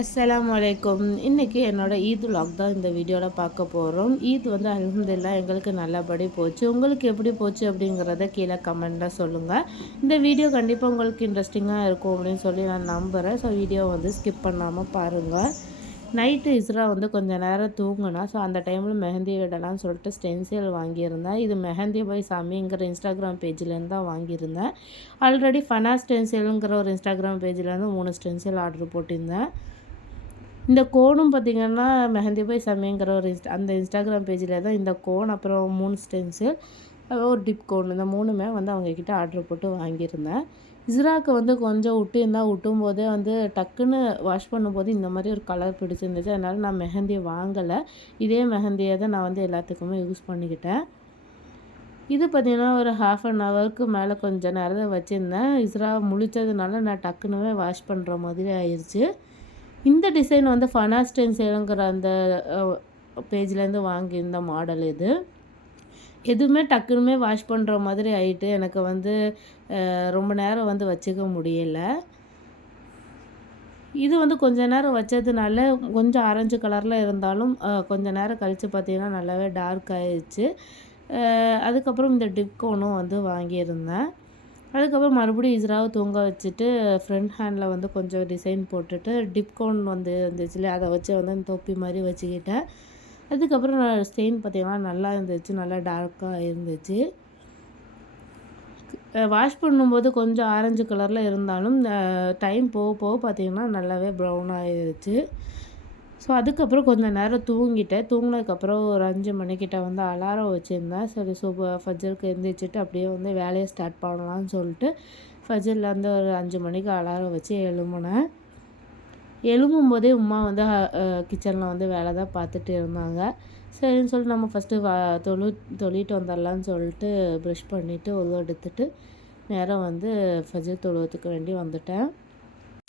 அஸ்ஸலாமு அலைக்கும். இன்றைக்கி என்னோடய ஈத் விலாக் தான் இந்த வீடியோவில் பார்க்க போகிறோம். ஈத் வந்து அல்ஹம்துலில்லாஹ் எங்களுக்கு நல்லபடி போச்சு. உங்களுக்கு எப்படி போச்சு அப்படிங்கிறத கீழே கமெண்ட்டில் சொல்லுங்கள். இந்த வீடியோ கண்டிப்பாக உங்களுக்கு இன்ட்ரெஸ்டிங்காக இருக்கும் அப்படின்னு சொல்லி நான் நம்புகிறேன். ஸோ வீடியோ வந்து ஸ்கிப் பண்ணாமல் பாருங்கள். நைட்டு இஸ்ரா வந்து கொஞ்சம் நேரம் தூங்குனா. ஸோ அந்த டைமில் மெஹந்தி விடலாம்னு சொல்லிட்டு ஸ்டென்சில் வாங்கியிருந்தேன். இது மெஹந்தி பை சாமிங்கிற இன்ஸ்டாகிராம் பேஜ்லேருந்து தான் வாங்கியிருந்தேன். ஆல்ரெடி ஃபனா ஸ்டென்சிலுங்கிற ஒரு இன்ஸ்டாகிராம் பேஜ்லேருந்து 3 ஸ்டென்சில் ஆர்டர் போட்டிருந்தேன். இந்த கோனும் பார்த்திங்கன்னா மெஹந்தி பை சமிங்கிற ஒரு அந்த இன்ஸ்டாகிராம் பேஜில் தான் இந்த கோன், அப்புறம் 3 ஸ்டென்சில், ஒரு டிப் கோன், இந்த 3மே வந்து அவங்கக்கிட்ட ஆர்டர் போட்டு வாங்கியிருந்தேன். இஸ்ராக்கு வந்து கொஞ்சம் விட்டும் போதே வந்து டக்குன்னு வாஷ் பண்ணும்போது இந்த மாதிரி ஒரு கலர் பிடிச்சிருந்துச்சு. அதனால் நான் மெஹந்தி வாங்கலை. இதே மெஹந்தியை தான் நான் வந்து எல்லாத்துக்குமே யூஸ் பண்ணிக்கிட்டேன். இது பார்த்திங்கன்னா ஒரு ½ அன் ஹவருக்கு மேலே கொஞ்சம் நேரம் வச்சுருந்தேன். இஸ்ரா முழிச்சதுனால நான் டக்குன்னு வாஷ் பண்ணுற மாதிரி ஆயிடுச்சு. இந்த டிசைன் வந்து ஃபனா ஸ்டென்சிலுங்கிற அந்த பேஜ்லேருந்து வாங்கியிருந்த மாடல் இது. எதுவுமே டக்குனுமே வாஷ் பண்ணுற மாதிரி ஆகிட்டு எனக்கு வந்து ரொம்ப நேரம் வந்து வச்சுக்க முடியலை. இது வந்து கொஞ்ச நேரம் வச்சதுனால கொஞ்சம் ஆரஞ்சு கலரில் இருந்தாலும் கொஞ்சம் நேரம் கழித்து பார்த்திங்கன்னா நல்லாவே டார்க் ஆயிடுச்சு. அதுக்கப்புறம் இந்த டிப்கோனும் வந்து வாங்கியிருந்தேன். அதுக்கப்புறம் மறுபடியும் இஸ்ராவை தூங்க வச்சுட்டு ஃப்ரண்ட் ஹேண்டில் வந்து கொஞ்சம் டிசைன் போட்டுட்டு டிப்கோன் வந்து இருந்துச்சுல அதை வச்சு வந்து அந்த தொப்பி மாதிரி வச்சுக்கிட்டேன். அதுக்கப்புறம் நான் ஸ்டெயின் பார்த்திங்கன்னா நல்லா இருந்துச்சு, நல்லா டார்க்காக இருந்துச்சு. வாஷ் பண்ணும்போது கொஞ்சம் ஆரஞ்சு கலரில் இருந்தாலும் டைம் போக போக பார்த்திங்கன்னா நல்லாவே ப்ரௌன் ஆகிடுச்சு. ஸோ அதுக்கப்புறம் கொஞ்சம் நேரம் தூங்கிட்டேன். தூங்கினதுக்கப்புறம் ஒரு 5 மணிக்கிட்ட வந்து அலாரம் வச்சுருந்தேன். சரி ஃபஜருக்கு எழுந்திரிச்சிட்டு அப்படியே வந்து வேலையை ஸ்டார்ட் பண்ணலான்னு சொல்லிட்டு ஃபஜர்லேருந்து ஒரு 5 மணிக்கு அலாரம் வச்சு எழும்புனேன். எழும்பும்போதே உமா வந்து கிச்சனில் வந்து வேலை தான் பார்த்துட்டு இருந்தாங்க. சரின்னு சொல்லிட்டு நம்ம ஃபஸ்ட்டு தொழிட்டு வந்துடலான்னு சொல்லிட்டு ப்ரஷ் பண்ணிவிட்டு எடுத்துட்டு நேரம் வந்து ஃபஜர் தொழுவத்துக்கு வேண்டி வந்துட்டேன்.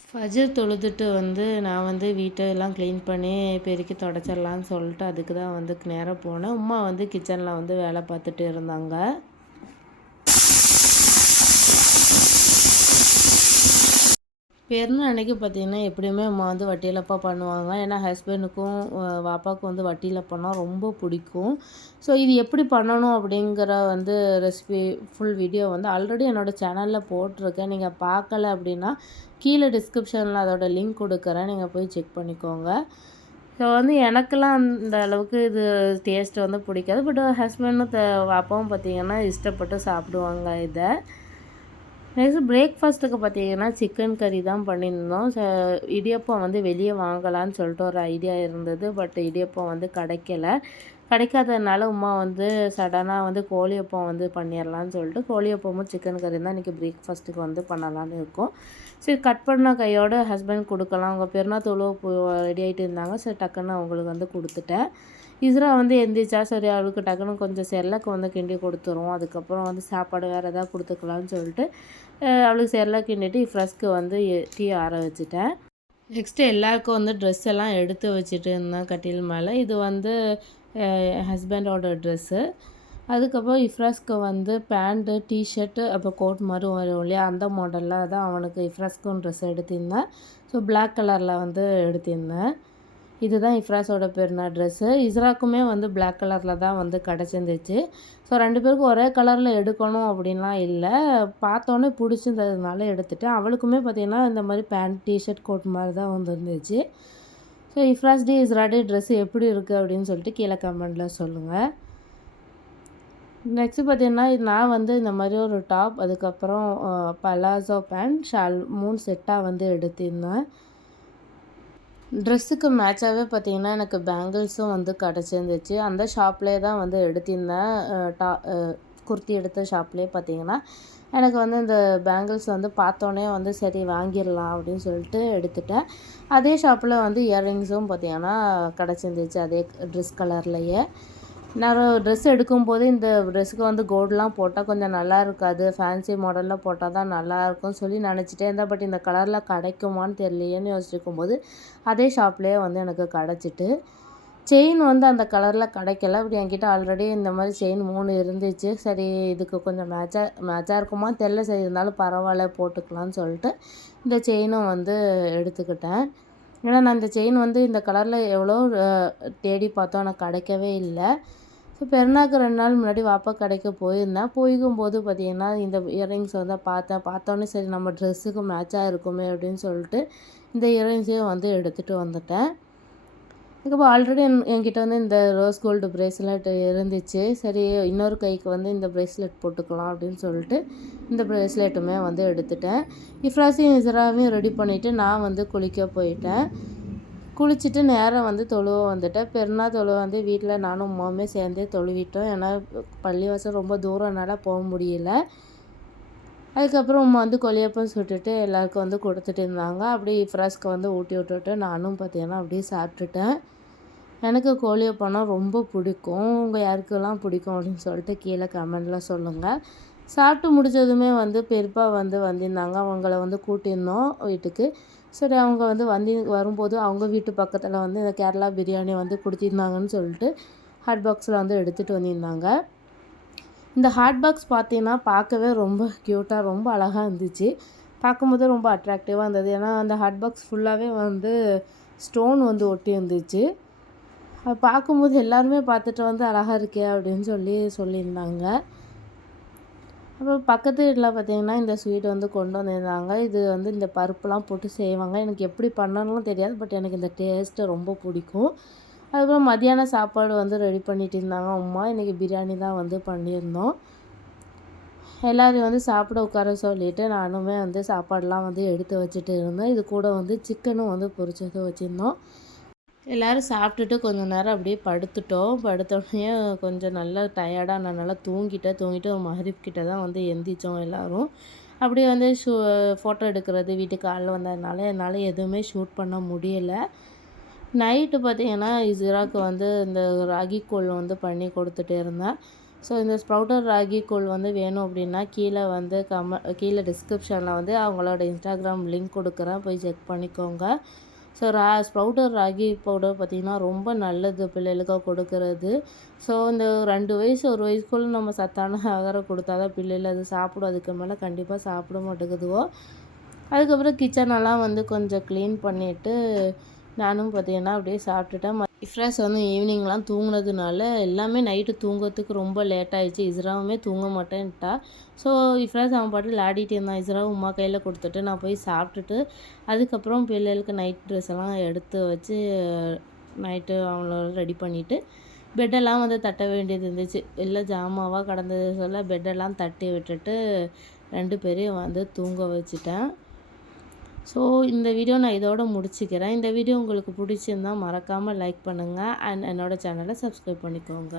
ஃபஜர் தொழுதுட்டு வந்து நான் வந்து வீட்டெல்லாம் க்ளீன் பண்ணி பெருக்கி தொடச்சிடலான்னு சொல்லிட்டு அதுக்கு தான் வந்து நேரம் போனேன். உமா வந்து கிச்சனில் வந்து வேலை பார்த்துட்டு இருந்தாங்க. பெருநாள் அன்றைக்கி பார்த்திங்கன்னா எப்படியுமே அம்மா வந்து வட்டியிலப்பா பண்ணுவாங்க. ஏன்னா ஹஸ்பண்டுக்கும் பாப்பாவுக்கும் வந்து வட்டியிலப்பம்னா ரொம்ப பிடிக்கும். ஸோ இது எப்படி பண்ணணும் அப்படிங்கிற வந்து ரெசிபி ஃபுல் வீடியோ வந்து ஆல்ரெடி என்னோடய சேனலில் போட்டிருக்கேன். நீங்கள் பார்க்கல அப்படின்னா கீழே டிஸ்கிரிப்ஷனில் அதோட லிங்க் கொடுக்குறேன், நீங்கள் போய் செக் பண்ணிக்கோங்க. ஸோ வந்து எனக்கெல்லாம் அந்த அளவுக்கு இது டேஸ்ட் வந்து பிடிக்காது. பட் ஹஸ்பண்டும் பாப்பாவும் பார்த்திங்கன்னா இஷ்டப்பட்டு சாப்பிடுவாங்க இதை. நெக்ஸ்ட் பிரேக்ஃபாஸ்ட்டுக்கு பார்த்தீங்கன்னா சிக்கன் கறி தான் பண்ணியிருந்தோம். இடியப்பம் வந்து வெளியே வாங்கலான்னு சொல்லிட்டு ஒரு ஐடியா இருந்தது. பட் இடியப்பம் வந்து கிடைக்காததுனால உமா வந்து சடனாக வந்து கோழியப்பம் வந்து பண்ணிடலான்னு சொல்லிட்டு கோழியப்பமும் சிக்கன் கறி தான் இன்றைக்கி பிரேக்ஃபாஸ்ட்டுக்கு வந்து பண்ணலான்னு இருக்கோம். சரி கட் பண்ண கையோட ஹஸ்பண்ட் கொடுக்கலாம். அவங்க பெருநாள் தொழுவ ரெடி ஆகிட்டு இருந்தாங்க. சரி டக்குன்னு அவங்களுக்கு வந்து கொடுத்துட்டேன். இஸ்ரா வந்து எந்திரிச்சா சரி அவளுக்கு டக்குன்னு கொஞ்சம் செர்லாக் வந்து கிண்டி கொடுத்துருவோம். அதுக்கப்புறம் வந்து சாப்பாடு வேறு எதாவது கொடுத்துக்கலான்னு சொல்லிட்டு அவளுக்கு செர்லாக் கிண்டிட்டு இஃப்ரஸ்க்கு வந்து டீ ஆற வச்சுட்டேன். நெக்ஸ்ட்டு எல்லாருக்கும் வந்து ட்ரெஸ் எல்லாம் எடுத்து வச்சுட்டு இருந்தேன் கட்டில் மேலே. இது வந்து ஹஸ்பண்டோட ட்ரெஸ்ஸு. அதுக்கப்புறம் இஃப்ராஸ்க்கு வந்து பேண்ட்டு, டிஷர்ட்டு, அப்புறம் கோட் மாதிரி வரும் இல்லையா, அந்த மாடலில் தான் அவனுக்கு இஃப்ராஸ்க்கும் ட்ரெஸ் எடுத்திருந்தேன். ஸோ பிளாக் கலரில் வந்து எடுத்திருந்தேன். இதுதான் இஃப்ராஸோட பெருநாள் ட்ரெஸ்ஸு. இஸ்ராக்குமே வந்து பிளாக் கலரில் தான் வந்து கிடச்சிருந்துச்சு. ஸோ 2 பேருக்கும் ஒரே கலரில் எடுக்கணும் அப்படின்லாம் இல்லை, பார்த்தோன்னே பிடிச்சிருந்ததுனால எடுத்துட்டேன். அவளுக்குமே பார்த்திங்கன்னா இந்த மாதிரி பேண்ட், டிஷர்ட், கோட் மாதிரி தான் வந்துருந்துச்சு. ஸோ இஃப்ராஸ் டே இஸ்ரா டே ட்ரெஸ்ஸு எப்படி இருக்குது அப்படின்னு சொல்லிட்டு கீழே கமெண்டில் சொல்லுங்கள். நெக்ஸ்ட்டு பார்த்திங்கன்னா நான் வந்து இந்த மாதிரி ஒரு டாப், அதுக்கப்புறம் பலாசோ பேண்ட், ஷால் 3 செட்டாக வந்து எடுத்திருந்தேன். ட்ரெஸ்ஸுக்கு மேட்சாகவே பார்த்திங்கன்னா எனக்கு பேங்கிள்ஸும் வந்து கிடச்சிருந்துச்சு. அந்த ஷாப்லேயே தான் வந்து எடுத்திருந்தேன். குர்த்தி எடுத்த ஷாப்லேயே பார்த்திங்கன்னா எனக்கு வந்து இந்த பேங்கிள்ஸ் வந்து பார்த்தோன்னே வந்து சரி வாங்கிடலாம் அப்படின்னு சொல்லிட்டு எடுத்துட்டேன். அதே ஷாப்பில் வந்து இயர்ரிங்ஸும் பார்த்திங்கன்னா கிடச்சிருந்துச்சு அதே ட்ரெஸ் கலர்லேயே. நான் ட்ரெஸ் எடுக்கும்போது இந்த ட்ரெஸ்ஸுக்கு வந்து கோல்டெலாம் போட்டால் கொஞ்சம் நல்லா இருக்காது, ஃபேன்சி மாடலில் போட்டால் தான் நல்லாயிருக்கும்னு சொல்லி நினச்சிட்டே இருந்தேன். பட் இந்த கலரில் கிடைக்குமான்னு தெரியலையேன்னு யோசிச்சுருக்கும்போது அதே ஷாப்லேயே வந்து எனக்கு கிடச்சிட்டு. செயின் வந்து அந்த கலரில் கிடைக்கல. அப்படி என்கிட்ட ஆல்ரெடி இந்த மாதிரி செயின் 3 இருந்துச்சு. சரி இதுக்கு கொஞ்சம் மேட்சாக இருக்குமான்னு தெரில, சரி இருந்தாலும் பரவாயில்ல போட்டுக்கலான்னு சொல்லிட்டு இந்த செயினும் வந்து எடுத்துக்கிட்டேன். ஏன்னா நான் இந்த செயின் வந்து இந்த கலரில் எவ்வளோ தேடி பார்த்தோம், ஆனால் கிடைக்கவே இல்லை. ஸோ பெருநாளுக்கு 2 நாள் முன்னாடி வாப்பா கடைக்கு போயிருந்தேன். போகும்போது பார்த்திங்கன்னா இந்த இயரிங்ஸ் வந்து பார்த்தோன்னே சரி நம்ம ட்ரெஸ்ஸுக்கு மேட்சாக இருக்குமே அப்படின்னு சொல்லிட்டு இந்த இயரிங்ஸையும் வந்து எடுத்துகிட்டு வந்துட்டேன். இதுக்கப்புறம் ஆல்ரெடி என்கிட்ட வந்து இந்த ரோஸ் கோல்டு ப்ரேஸ்லெட் இருந்துச்சு. சரி இன்னொரு கைக்கு வந்து இந்த ப்ரேஸ்லெட் போட்டுக்கலாம் அப்படின்னு சொல்லிட்டு இந்த ப்ரேஸ்லெட்டுமே வந்து எடுத்துட்டேன். இஃப்ராஸையும் இஸ்ராவையும் ரெடி பண்ணிவிட்டு நான் வந்து குளிக்க போயிட்டேன். குளிச்சுட்டு நேராக வந்து தொழுவ வந்துட்டேன். பெருநாள் தொழுவ வந்து வீட்டில் நானும் அம்மாவுமே சேர்ந்தே தொழுவிட்டோம். ஏன்னா பள்ளிவாசல் ரொம்ப தூரம்னால போக முடியல. அதுக்கப்புறம் அம்மா வந்து கொல்லியப்பம் சுட்டுட்டு எல்லாருக்கும் வந்து கொடுத்துட்டு இருந்தாங்க. அப்படியே இஃப்ராஸ்க்கு வந்து ஊட்டி விட்டுட்டு நானும் பார்த்தீங்கன்னா அப்படியே சாப்பிட்டுட்டேன். எனக்கு கோழியப்பம்னா ரொம்ப பிடிக்கும். உங்கள் யாருக்கெல்லாம் பிடிக்கும் அப்படின்னு சொல்லிட்டு கீழே கமெண்டில் சொல்லுங்கள். சாப்பிட்டு முடித்ததுமே வந்து பெரியப்பா வந்து வந்திருந்தாங்க. அவங்கள வந்து கூட்டியிருந்தோம் வீட்டுக்கு. சரி அவங்க வந்து வரும்போது அவங்க வீட்டு பக்கத்தில் வந்து இந்த கேரளா பிரியாணி வந்து கொடுத்திருந்தாங்கன்னு சொல்லிட்டு ஹாட் பாக்ஸில் வந்து எடுத்துகிட்டு வந்திருந்தாங்க. இந்த ஹாட் பாக்ஸ் பார்த்தீங்கன்னா பார்க்கவே ரொம்ப க்யூட்டாக ரொம்ப அழகாக இருந்துச்சு. பார்க்கும்போது ரொம்ப அட்ராக்டிவாக இருந்தது. ஏன்னா அந்த ஹாட் பாக்ஸ் ஃபுல்லாகவே வந்து ஸ்டோன் வந்து ஒட்டி இருந்துச்சு. அது பார்க்கும்போது எல்லாருமே பார்த்துட்டு வந்து அழகாக இருக்கே அப்படின்னு சொல்லியிருந்தாங்க. அப்புறம் பக்கத்து வீட்டில் பார்த்திங்கன்னா இந்த ஸ்வீட் வந்து கொண்டு வந்திருந்தாங்க. இது வந்து இந்த பருப்புலாம் போட்டு செய்வாங்க. எனக்கு எப்படி பண்ணணும்னு தெரியாது. பட் எனக்கு இந்த டேஸ்ட்டு ரொம்ப பிடிக்கும். அதுக்கப்புறம் மதியான சாப்பாடு வந்து ரெடி பண்ணிட்டு இருந்தாங்க அம்மா. இன்றைக்கி பிரியாணி தான் வந்து பண்ணியிருந்தோம். எல்லோரையும் வந்து சாப்பிட உட்கார சொல்லிவிட்டு நானுமே வந்து சாப்பாடெலாம் வந்து எடுத்து வச்சுட்டு இருந்தேன். இது கூட வந்து சிக்கனும் வந்து பொரிச்சது வச்சுருந்தோம். எல்லோரும் சாப்பிட்டுட்டு கொஞ்சம் நேரம் அப்படியே படுத்துட்டோம். படுத்தோடனே கொஞ்சம் நல்லா டயர்டாக நான் நல்லா தூங்கிட்டு மகரிப் கிட்ட தான் வந்து எந்திரிச்சோம் எல்லோரும். அப்படியே வந்து ஃபோட்டோ எடுக்கிறது வீட்டுக்கு ஆள் வந்ததுனால என்னால் எதுவுமே ஷூட் பண்ண முடியலை. நைட்டு பார்த்திங்கன்னா இஸ்ராக்கு வந்து இந்த ராகி கூழ் வந்து பண்ணி கொடுத்துட்டே இருந்தேன். ஸோ இந்த ஸ்ப்ரவுட்டர் ராகி கூழ் வந்து வேணும் அப்படின்னா கீழே டிஸ்கிரிப்ஷனில் வந்து அவங்களோட இன்ஸ்டாகிராம் லிங்க் கொடுக்குறேன், போய் செக் பண்ணிக்கோங்க. ஸோ ஸ்ப்ரவுட்டர் ராகி பவுடர் பார்த்திங்கன்னா ரொம்ப நல்லது பிள்ளைகளுக்கு கொடுக்கறது. ஸோ இந்த 2 வயசு 1 வயசுக்குள்ளே நம்ம சத்தான ஆகாரம் கொடுத்தா தான் பிள்ளைகள் அது சாப்பிடும். அதுக்கு மேலே கண்டிப்பாக சாப்பிட மாட்டேங்குதுவோ. அதுக்கப்புறம் கிச்சனெல்லாம் வந்து கொஞ்சம் க்ளீன் பண்ணிவிட்டு நானும் பார்த்திங்கன்னா அப்படியே சாப்பிட்டுட்டேன். இஃப்ராஸ் வந்து ஈவினிங்லாம் தூங்கினதுனால எல்லாமே நைட்டு தூங்குறதுக்கு ரொம்ப லேட் ஆகிடுச்சு. இஸ்ராவுமே தூங்க மாட்டேன்ட்டா. ஸோ இஃப்ராஸ் அவன் பாட்டு விளையாடிட்டு இருந்தான். இஸ்ராவை உமா கையில் கொடுத்துட்டு நான் போய் சாப்பிட்டுட்டு அதுக்கப்புறம் பிள்ளைகளுக்கு நைட் ட்ரெஸ் எல்லாம் எடுத்து வச்சு நைட்டு அவங்கள ரெடி பண்ணிவிட்டு பெட்டெல்லாம் வந்து தட்ட வேண்டியது இருந்துச்சு. எல்லாம் ஜாமாவாக கடந்தது சொல்ல பெட்டெல்லாம் தட்டி விட்டுட்டு 2 பேரையும் வந்து தூங்க வச்சுட்டேன். ஸோ இந்த வீடியோ நான் இதோட முடிச்சுக்கிறேன். இந்த வீடியோ உங்களுக்கு பிடிச்சிருந்தால் மறக்காமல் லைக் பண்ணுங்கள் அண்ட் என்னோடய சேனலை சப்ஸ்கிரைப் பண்ணிக்கோங்க.